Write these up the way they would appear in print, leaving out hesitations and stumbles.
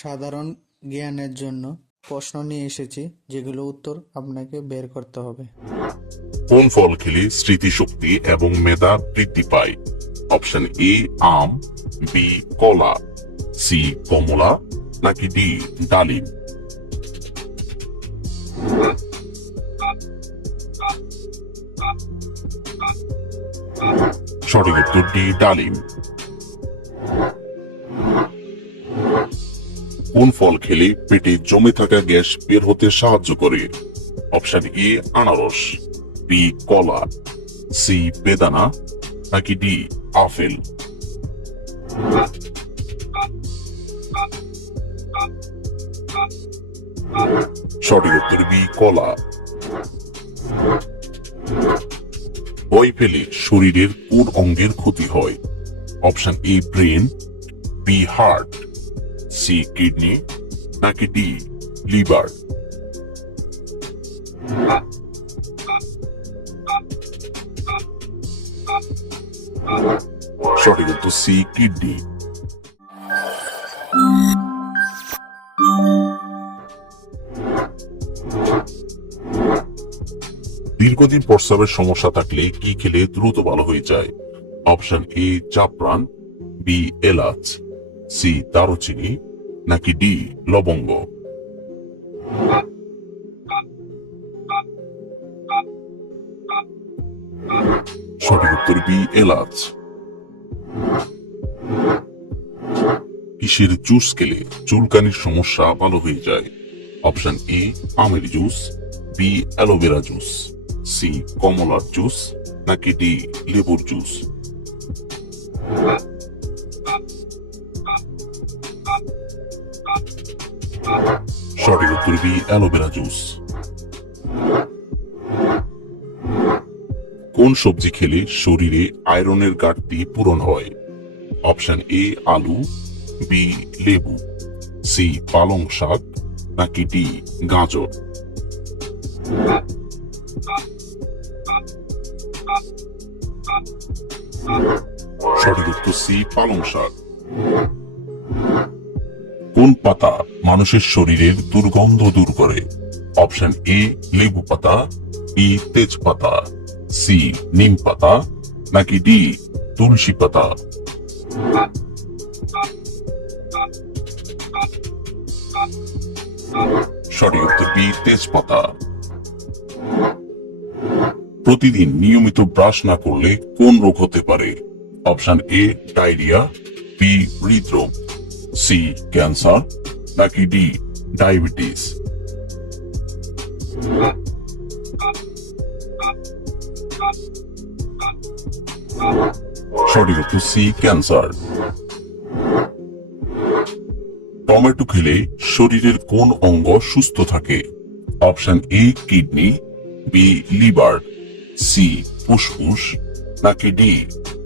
সাধারণ জ্ঞানের জন্য প্রশ্ন নিয়ে এসেছি, যেগুলো উত্তর আপনাকে বের করতে হবে। কোন ফল খেলে স্মৃতিশক্তি এবং মেধা বৃদ্ধি পায়? অপশন এ আম, বি কলা, সি কমলা, নাকি ডি ডালিম? সঠিক উত্তর ডি ডালিম। কোন ফল খেলে পেটে জমে থাকা গ্যাস বের হতে সাহায্য করে? অপশন এ আনারস, বি কলা, সি বেদানা, নাকি ডি আপেল? সঠিক উত্তর বি কলা। ভয় পেলে শরীরের কোন অঙ্গের ক্ষতি হয়? Option A brain, B heart, C kidney, নাকি ডি লিভার? সঠিক উত্তর সি কিডনি। দীর্ঘদিন প্রস্রাবের সমস্যা থাকলে কি খেলে দ্রুত ভালো হয়ে যায়? অপশন এ জাফরান, বি এলাচ, সি দারুচিনি, নাকি ডি লবঙ্গ? সঠিক উত্তর বি এলাচ। কিসের জুস খেলে চুলকানির সমস্যা ভালো হয়ে যায়? অপশন এ আমের juice, B aloe vera juice, C কমলার জুস, নাকি ডি লেবুর জুস? সঠিক উত্তর বি অ্যালোভেরা জুস। কোন সবজি খেলে শরীরে আয়রনের ঘাটতি পূরণ হয়? অপশন এ আলু, বি লেবু, সি পালং শাক, নাকি ডি গাজর? সঠিক উত্তর সি পালং শাক। কোন পাতা মানুষের শরীরের দুর্গন্ধ দূর করে? অপশন এ লেবু পাতা, বি তেজপাতা, সি নিম পাতা, নাকি ডি তুলসী পাতা? সঠিক উত্তর বি তেজপাতা। প্রতিদিন নিয়মিত ব্রাশ না করলে কোন রোগ হতে পারে? অপশন এ ডায়রিয়া, বি হৃদরোগ, সি ক্যান্সার, নাকি ডি ডায়াবেটিস? সঠিক উত্তর সি ক্যান্সার। টমেটো খেলে শরীরের কোন অঙ্গ সুস্থ থাকে? Option A kidney, B liver, C ফুসফুস, নাকি ডি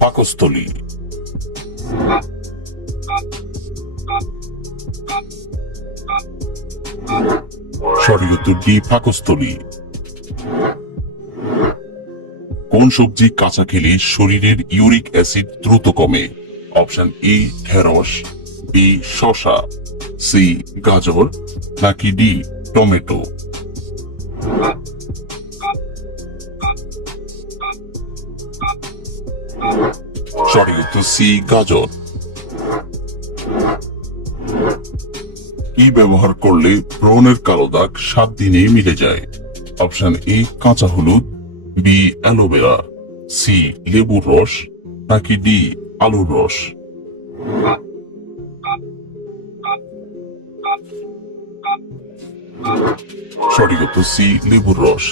পাকস্থলী? সঠিক উত্তর ডি পাকস্থলী। কোন সবজি কাঁচা খেলে শরীরের ইউরিক অ্যাসিড দ্রুত কমে? অপশন এ ঢেঁড়স, বি শসা, সি গাজর, নাকি ডি টমেটো? সঠিক উত্তর সি গাজর। কি ব্যবহার করলে ব্রণের কালো দাগ 7 দিনে মিটে যায়? অপশন এ কাঁচা হলুদ, বি অ্যালোভেরা, সি লেবুর রস, নাকি ডি আলুর রস? সঠিক উত্তর সি লেবুর রস।